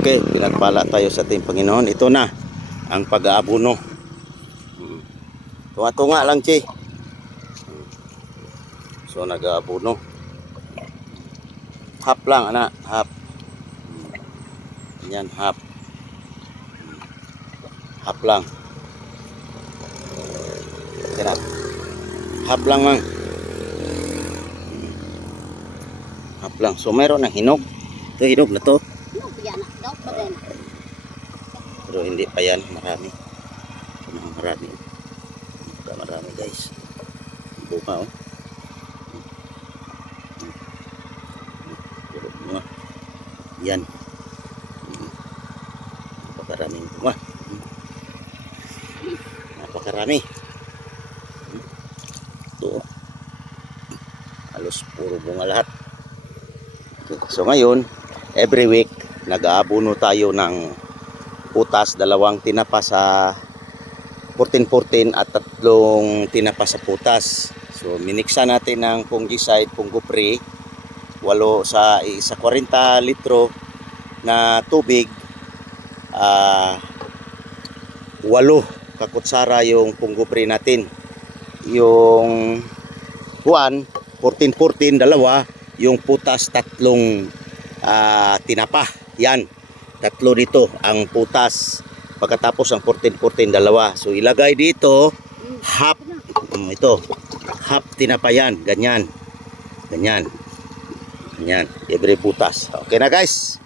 Okay, pinagpala tayo sa ating Panginoon. Ito na ang pag-aabuno. Tunga-tunga lang, Chi. So, nag-aabuno. Hap lang, anak. Hap. Hmm. Yan. Hmm. Hap lang. Kira. Hap lang, mang. Hap lang. So, meron ng hinog. Ito, hinog na to. Pero hindi pa yan marami. Marami. Ito marami guys. Bunga oh. Bunga. Yan. Napakaraming bunga. Napakarami. Ito. oh. Halos puro bunga lahat. So ngayon, every week, nag-aabuno tayo ng putas, dalawang tinapa sa 14-14 at tatlong tinapa sa putas. So miniksa natin ng fungicide, fungopre, walo sa isa 40 litro na tubig, ah walo kakutsara yung fungopre natin. Yung buwan, 14-14, dalawa, yung putas, tatlong ah, tinapa. Yan. Tatlo dito ang putas. Pagkatapos ang 14-14 dalawa. So ilagay dito. Half um, ito. Half tinapayan. Ganyan. Ganyan. Ganyan. Every putas. Okay na guys